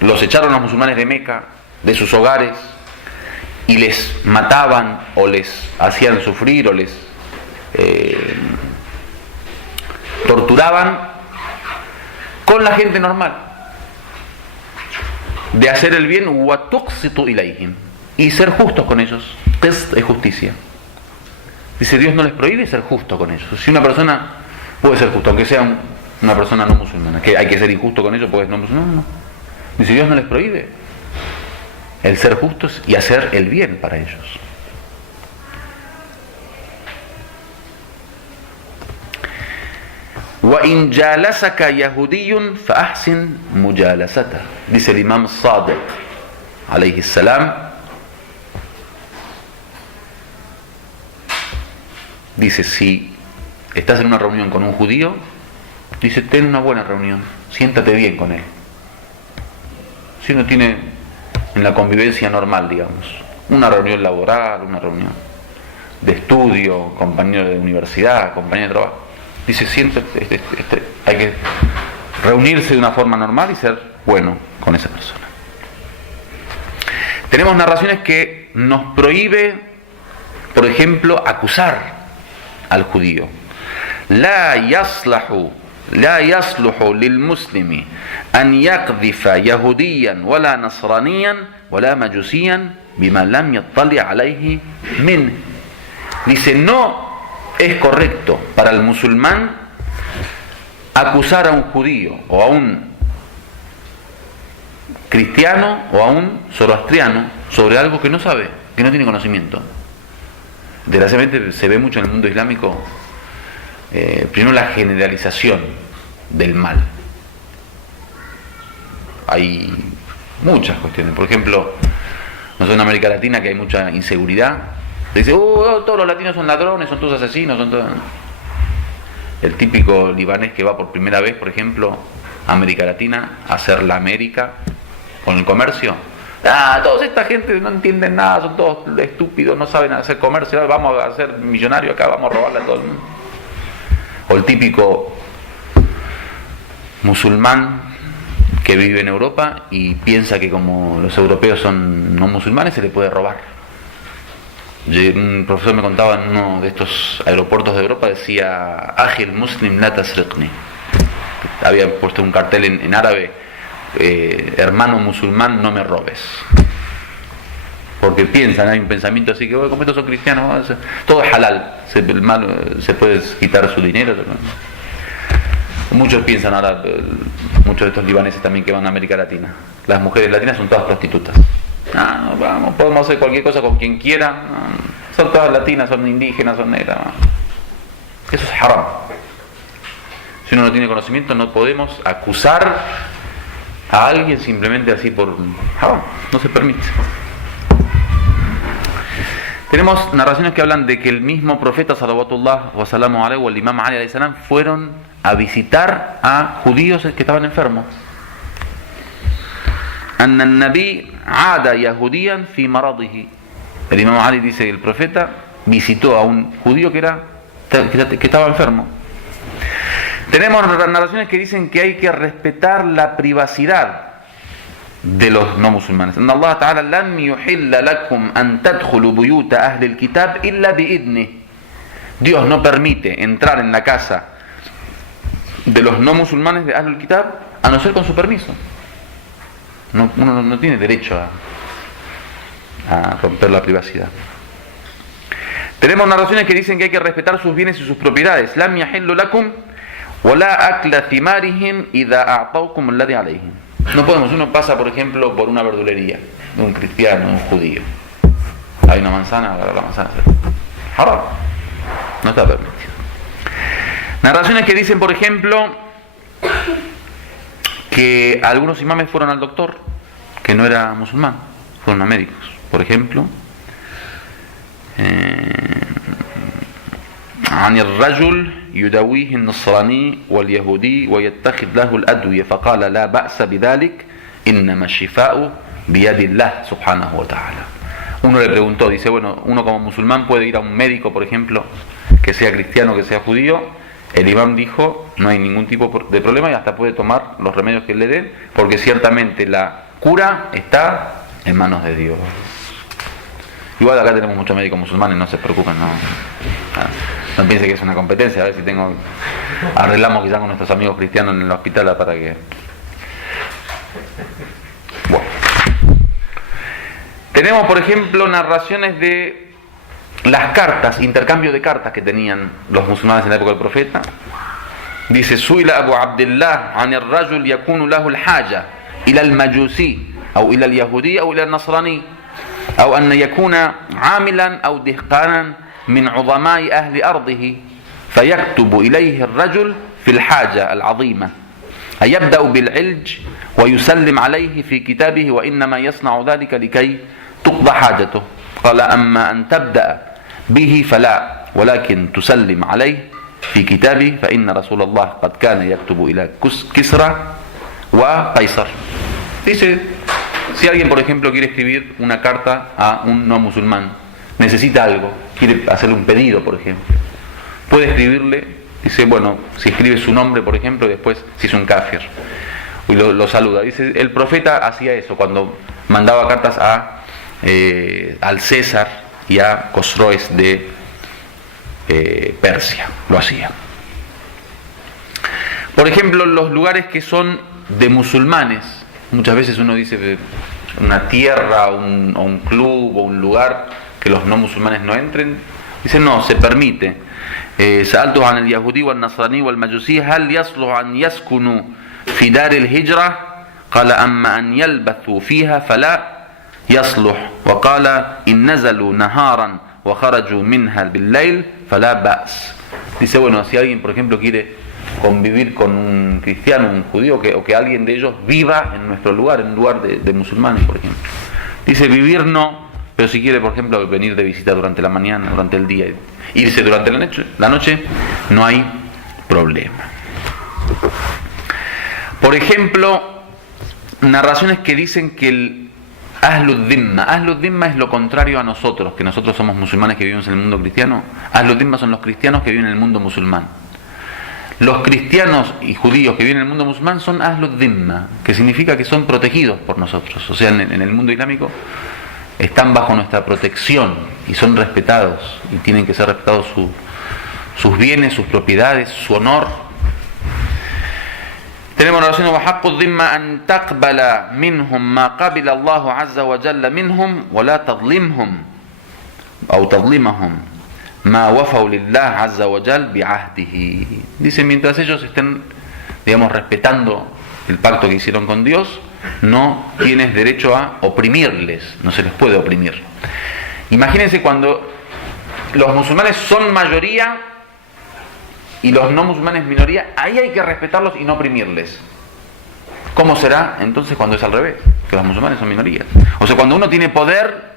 los echaron los musulmanes de Meca de sus hogares y les mataban o les hacían sufrir o les torturaban, con la gente normal, de hacer el bien, wa tuqsitu ilayhim, y ser justos con ellos. Qist es justicia. Dice, Dios no les prohíbe ser justo con ellos. Si una persona puede ser justo, aunque sea una persona no musulmana, que hay que ser injusto con ellos porque es no musulmán, no. Dice, Dios no les prohíbe el ser justos y hacer el bien para ellos. وَإِنْ جَالَسَكَ يَهُدِيٌّ فَأَحْسِنْ مُجَالَسَتَهُ. Dice el Imam Sadiq alayhi salam, dice, si estás en una reunión con un judío, dice, ten una buena reunión, siéntate bien con él. Si uno tiene en la convivencia normal, digamos, una reunión laboral, una reunión de estudio, compañero de universidad, compañero de trabajo, dice, siéntate, hay que reunirse de una forma normal y ser bueno con esa persona. Tenemos narraciones que nos prohíbe, por ejemplo, acusar al judío. La yasluhu lil muslimi an yaqdhifa yahudiyan wala nasraniyan wala majusiyan bima lam yattali alayhi min. Dice, no es correcto para el musulmán acusar a un judío o a un cristiano o a un zoroastriano sobre algo que no sabe, que no tiene conocimiento. Desgraciadamente se ve mucho en el mundo islámico, primero la generalización del mal. Hay muchas cuestiones. Por ejemplo, nosotros en América Latina, que hay mucha inseguridad, dice, todos los latinos son ladrones, son todos asesinos, son todos... El típico libanés que va por primera vez, por ejemplo, a América Latina, a hacer la América con el comercio. Toda esta gente no entienden nada, son todos estúpidos, no saben hacer comercio, vamos a ser millonarios acá, vamos a robarle a todo el mundo. O el típico musulmán que vive en Europa y piensa que como los europeos son no musulmanes se le puede robar. Un profesor me contaba en uno de estos aeropuertos de Europa, decía, Ajil Muslim la tasriqni. Había puesto un cartel en árabe, hermano musulmán, no me robes. Porque piensan, hay un pensamiento así que, como estos son cristianos, todo es halal, se puede quitar su dinero. Muchos piensan ahora, muchos de estos libaneses también que van a América Latina, las mujeres latinas son todas prostitutas. Vamos, podemos hacer cualquier cosa con quien quiera, son todas latinas, son indígenas, son negras. Eso es haram. Si uno no tiene conocimiento, no podemos acusar a alguien simplemente así por haram. No se permite. Tenemos narraciones que hablan de que el mismo profeta salawatullah wa salamu alayhi o el imam Ali alayhi salam fueron a visitar a judíos que estaban enfermos. Anna an-nabi aada yahudiyan fi maradihi. El imam Ali dice que el profeta visitó a un judío que estaba enfermo. Tenemos narraciones que dicen que hay que respetar la privacidad de los no musulmanes. En Allah Ta'ala lam yuhilla lakum an tadkhulu buyuta ahli al-kitab illa bi'idni. Dios no permite entrar en la casa de los no musulmanes de ahli al-kitab a no ser con su permiso. Uno no tiene derecho a romper la privacidad. Tenemos narraciones que dicen que hay que respetar sus bienes y sus propiedades. Lam yahillu lakum wala akla thimarihim idha a'tawkum alladhi alayhim. No podemos, uno pasa por ejemplo por una verdulería de un cristiano, de un judío. Hay una manzana, agarrar la manzana. Haram. No está permitido. Narraciones que dicen, por ejemplo, que algunos imames fueron al doctor, que no era musulmán, fueron a médicos. Por ejemplo, عن الرجل يداويه النصراني واليهودي ويتخذ له الأدوية فقال لا بأس بذلك إنما الشفاء بيد الله سبحانه وتعالى. Uno le preguntó, dice, bueno, uno como musulmán puede ir a un médico, por ejemplo, que sea cristiano, que sea judío. El imam dijo, no hay ningún tipo de problema y hasta puede tomar los remedios que le den, porque ciertamente la cura está en manos de Dios. Igual acá tenemos muchos médicos musulmanes, no se preocupen, no piense que es una competencia, a ver si arreglamos quizás con nuestros amigos cristianos en el hospital para que... Bueno. Tenemos, por ejemplo, narraciones de las cartas, intercambio de cartas que tenían los musulmanes en la época del profeta. Dice, Suila Abu Abdullah an el-rajul yakunu lahu al-haja ila al-majusi o ila al-yahudi o ila al-nasrani o an yakuna amilan o dihqanan min udamai ahli ardihi fayaktubu ilayhi el-rajul fi al-haja al-azima ayabda'u bil-ilj wa yusallim alayhi fi kitabihi wa innama yasna'u dhalika likay tuqda hajatuh. قال أما أن تبدأ به فلا ولكن تسلم عليه في كتابه فإن رسول الله قد كان يكتب إلى كسرى وقيصر. Dice, si alguien por ejemplo quiere escribir una carta a un no musulmán, necesita algo, quiere hacerle un pedido por ejemplo, puede escribirle, dice, bueno, si escribe su nombre por ejemplo y después si es un kafir y lo saluda. Dice, el profeta hacía eso cuando mandaba cartas al César y a Cosroes de Persia, lo hacía. Por ejemplo, los lugares que son de musulmanes, muchas veces uno dice una tierra o un club o un lugar que los no musulmanes no entren, dice no, se permite. سألته عن اليهودي والنصراني والمجوسي هل يصلح أن يسكنوا في دار الهجرة قال أما أن يلبثوا فيها فلا يصلح وقال إن نزلوا نهارا وخرجوا منها بالليل فلا بأس. Dice, bueno, si alguien por ejemplo quiere convivir con un cristiano, un judío, o que alguien de ellos viva en nuestro lugar, en un lugar de musulmanes por ejemplo, dice vivir no, pero si quiere por ejemplo venir de visita durante la mañana, durante el día, irse durante la noche, no hay problema. Por ejemplo, narraciones que dicen que el Ahlud Dhimma es lo contrario a nosotros, que nosotros somos musulmanes que vivimos en el mundo cristiano. Ahlud Dhimma son los cristianos que viven en el mundo musulmán. Los cristianos y judíos que viven en el mundo musulmán son Ahlud Dhimma, que significa que son protegidos por nosotros. O sea, en el mundo islámico están bajo nuestra protección y son respetados y tienen que ser respetados sus bienes, sus propiedades, su honor. Tenemos la oración وحق الذمة أن تقبل منهم ما قبل الله عز وجل منهم ولا تظلمهم أو تظلمهم ما وفوا لله عز وجل بعهده. Dice, mientras ellos estén, digamos, respetando el pacto que hicieron con Dios, no tienes derecho a oprimirles, no se les puede oprimir. Imagínense cuando los musulmanes son mayoría y los no musulmanes minoría, ahí hay que respetarlos y no oprimirles. ¿Cómo será entonces cuando es al revés? Que los musulmanes son minorías. O sea, cuando uno tiene poder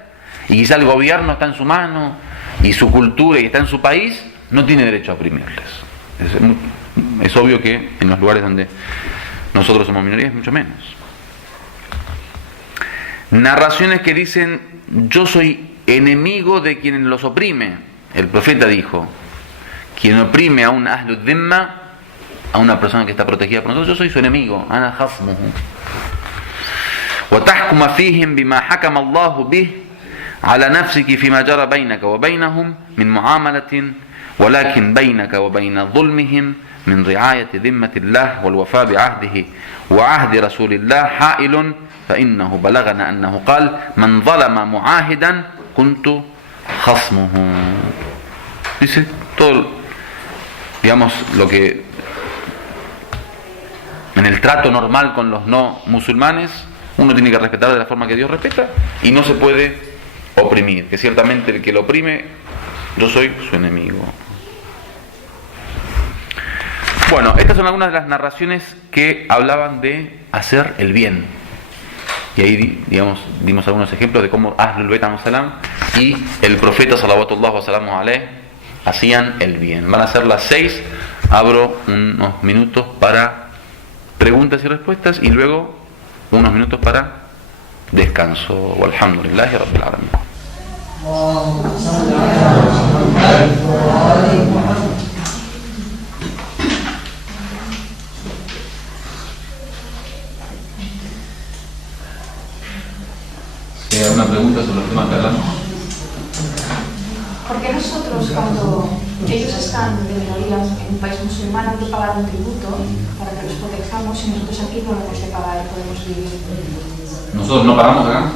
y quizá el gobierno está en su mano y su cultura y está en su país, no tiene derecho a oprimirles. Es obvio que en los lugares donde nosotros somos minorías, mucho menos. Narraciones que dicen: yo soy enemigo de quien los oprime. El profeta dijo: quien oprime a un ahlud dhimma, a una persona que está protegida por nosotros, yo soy su enemigo. Ana khasmuhu. Wa tahkuma fihim bima hakama Allahu bih ala nafsiki fima jara bainaka wa bainahum min muamalatin walakin bainaka wa baina dhulmihim min ri'ayati dhimmati Allah wal wafa bi ahdihi wa ahdi rasulillah ha'ilun fa innahu balagana annahu qala man zalama mu'ahidan kuntu khasmuhu. Dice todo, digamos, lo que en el trato normal con los no musulmanes uno tiene que respetar de la forma que Dios respeta y no se puede oprimir, que ciertamente el que lo oprime, yo soy su enemigo. Bueno, estas son algunas de las narraciones que hablaban de hacer el bien. Y ahí, digamos, dimos algunos ejemplos de cómo Ahlul Bayt salam y el profeta salawatullah wa salamu alayh hacían el bien. Van a ser las 6. Abro unos minutos para preguntas y respuestas y luego unos minutos para descanso. Walhamdulillahi rabbil alamin. ¿Hay alguna pregunta sobre el tema que hablamos? ¿Por qué nosotros, cuando ellos están de minorías en un país musulmán, han de pagar un tributo para que los protejamos y nosotros aquí no lo hemos de pagar y podemos vivir? ¿Nosotros no pagamos acá?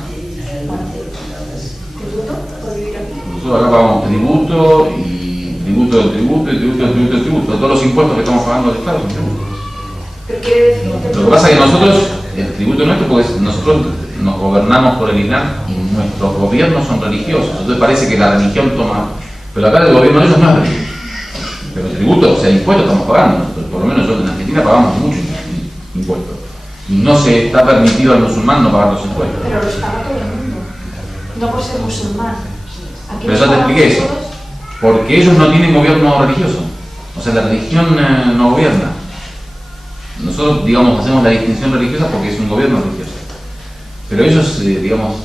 ¿Tributo? ¿Por vivir aquí? Nosotros acá pagamos tributo y tributo del tributo y tributo del tributo del tributo. Todos los impuestos que estamos pagando al Estado son tributos. ¿Pero quiere decir que Lo que pasa es que nosotros, el tributo nuestro, porque nosotros nos gobernamos por el Islam y nuestros gobiernos son religiosos. Entonces parece que la religión toma... Pero acá el gobierno de ellos no es religioso. Pero el tributo, o sea, impuestos estamos pagando. Nosotros, por lo menos nosotros en Argentina pagamos mucho impuestos. Y no se está permitido al musulmán no pagar los impuestos. pero los paga todo el mundo, no por ser musulmán. Aquí Pero los ya te pagamos expliqué eso. todos. Porque ellos no tienen gobierno religioso. O sea, la religión no gobierna. Nosotros, digamos, hacemos la distinción religiosa porque es un gobierno religioso. Pero ellos, digamos,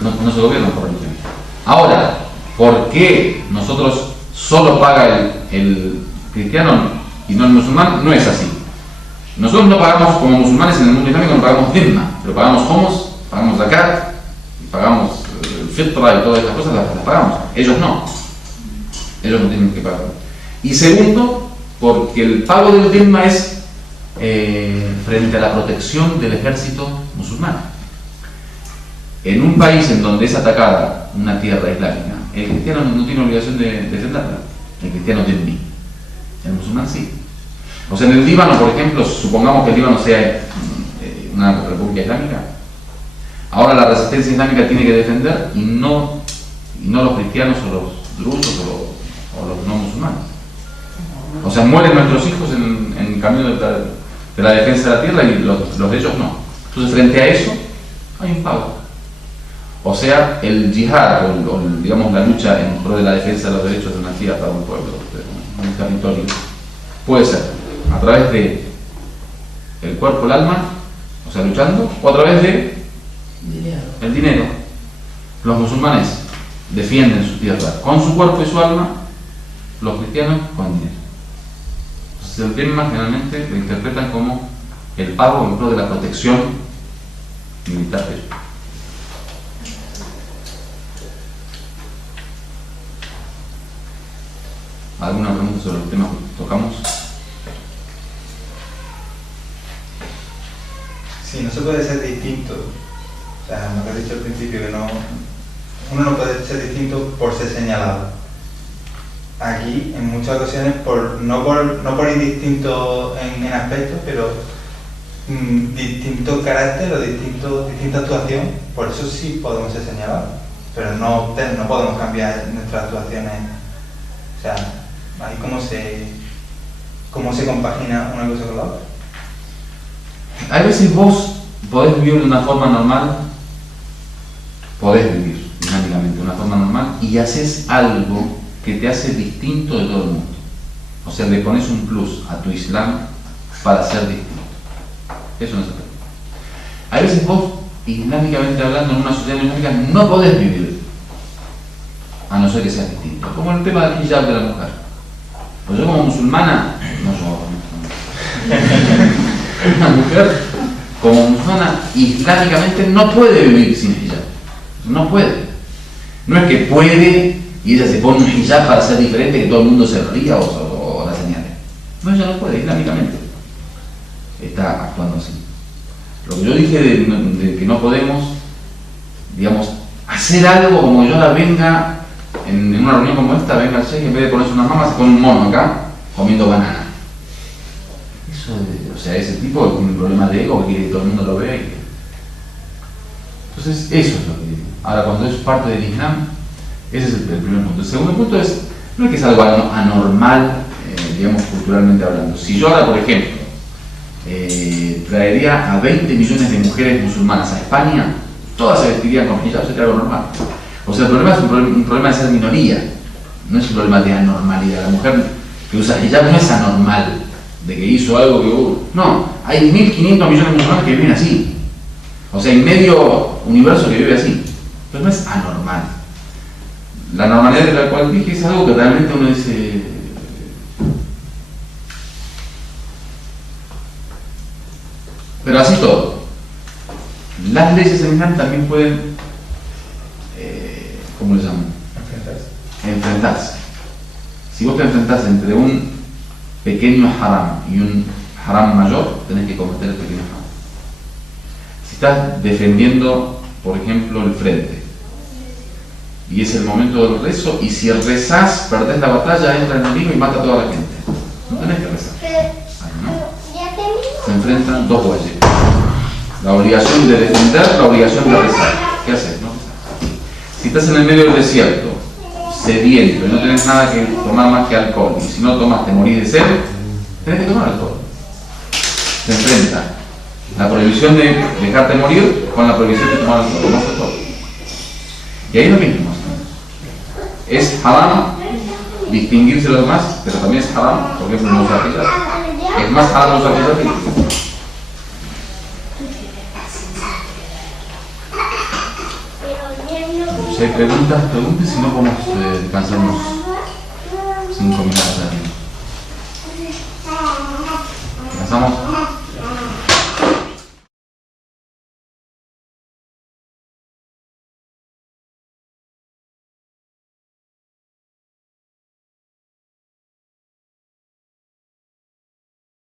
no se gobiernan por religión. Ahora, ¿por qué nosotros solo paga el cristiano y no el musulmán? No es así. Nosotros no pagamos como musulmanes en el mundo islámico, no pagamos dhimma, pero pagamos humos, pagamos zakat, pagamos fitra y todas estas cosas las pagamos. Ellos no. Ellos no tienen que pagar. Y segundo, porque el pago del dhimma es frente a la protección del ejército musulmán. En un país en donde es atacada una tierra islámica, el cristiano no tiene obligación de defenderla. El cristiano dhimmi. El musulmán sí. O sea, en el Líbano, por ejemplo, supongamos que el Líbano sea una república islámica. Ahora la resistencia islámica tiene que defender y no los cristianos o los drusos o los no musulmanes. O sea, mueren nuestros hijos en el camino de la defensa de la tierra y los de ellos no. Entonces, frente a eso, hay un pago. O sea, el yihad, o digamos la lucha en pro de la defensa de los derechos de una tierra, de un pueblo, de un territorio, puede ser a través de el cuerpo, el alma, o sea, luchando, o a través de el dinero. Los musulmanes defienden su tierra con su cuerpo y su alma, los cristianos con dinero. Entonces el tema generalmente lo interpretan como el pago en pro de la protección militar de ellos. ¿Alguna pregunta sobre el tema que tocamos? Sí, no se puede ser distinto. O sea, lo que he dicho al principio, que uno no puede ser distinto por ser señalado. Aquí, en muchas ocasiones, no por indistinto en aspectos, pero distinto carácter o distinta actuación, por eso sí podemos ser señalados. Pero no podemos cambiar nuestras actuaciones. O sea, ahí cómo se compagina una cosa con la otra. A veces vos podés vivir de una forma normal, podés vivir dinámicamente de una forma normal y haces algo que te hace distinto de todo el mundo. O sea, le pones un plus a tu Islam para ser distinto. Eso no se puede. A veces vos, islámicamente hablando, en una sociedad islámica no podés vivir a no ser que seas distinto. Como el tema del hijab de la mujer. Pues yo como musulmana, una mujer como musulmana islámicamente no puede vivir sin hijab. No puede. No es que puede y ella se pone un hijab para ser diferente, que todo el mundo se ría o la señale. No, ella no puede, islámicamente. Está actuando así. Lo que yo dije de que no podemos, digamos, hacer algo como que yo ahora venga en una reunión como esta, venga el sheikh y en vez de ponerse unas mamas se pone un mono acá comiendo banana. Eso, o sea, ese tipo tiene un problema de ego que quiere que todo el mundo lo vea. Entonces, eso es lo que digo. Ahora, cuando es parte del Islam, ese es el primer punto. El segundo punto es, no es que es algo anormal, digamos, culturalmente hablando. Si yo ahora, por ejemplo, traería a 20 millones de mujeres musulmanas a España, todas se vestirían con hijab, sería algo normal. O sea, el problema es un problema de ser minoría, no es un problema de anormalidad. La mujer que usa hijab no es anormal, de que hizo algo que no, hay 1.500 millones de musulmanes que viven así. O sea, hay medio universo que vive así. Entonces no es anormal. La normalidad de la cual dije es algo que realmente uno dice... Pero así todo. Las leyes en Islam también pueden, ¿cómo le llaman? Enfrentarse. Si vos te enfrentás entre un pequeño haram y un haram mayor, tenés que cometer el pequeño haram. Si estás defendiendo, por ejemplo, el frente, y es el momento del rezo, y si rezás, perdés la batalla, entra el enemigo y mata a toda la gente. No tenés que rezar. Se enfrentan dos bueyes. La obligación de defender, la obligación de rezar. ¿Qué haces? No? Si estás en el medio del desierto, sediento, y no tenés nada que tomar más que alcohol, y si no tomas te morís de sed, tenés que tomar alcohol. Se enfrenta la prohibición de dejarte morir con la prohibición de tomar alcohol. Y ahí es lo mismo. Es haram distinguirse de los demás, pero también es haram, por ejemplo, no usar hijab. Es más haram usar hijab que no. Si hay preguntas, pregunten, si no podemos descansarnos 5 minutos. ¿Descansamos?